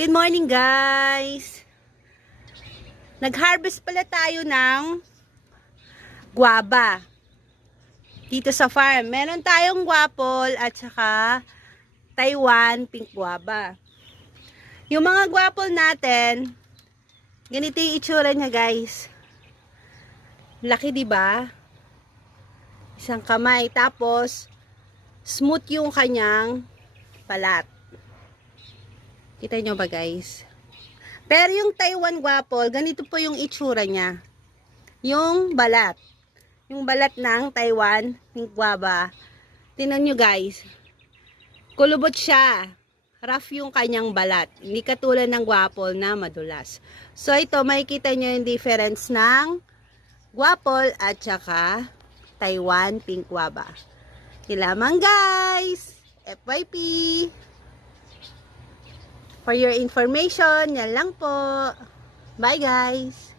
Good morning guys! Nag-harvest pala tayo ng guava dito sa farm. Meron tayong guapol at saka Taiwan pink guava. Yung mga guapol natin, ganito yung itsura niya guys. Laki diba? Isang kamay. Tapos, smooth yung kanyang balat. Kita nyo ba guys? Pero yung Taiwan guapol, ganito po yung itsura niya. Yung balat. Yung balat ng Taiwan pink guava. Tingnan nyo guys. Kulubot siya. Rough yung kanyang balat. Hindi katulad ng guapol na madulas. So ito, makikita nyo yung difference ng guapol at saka Taiwan pink guava. Lamang guys! FYP! For your information, yan lang po. Bye guys!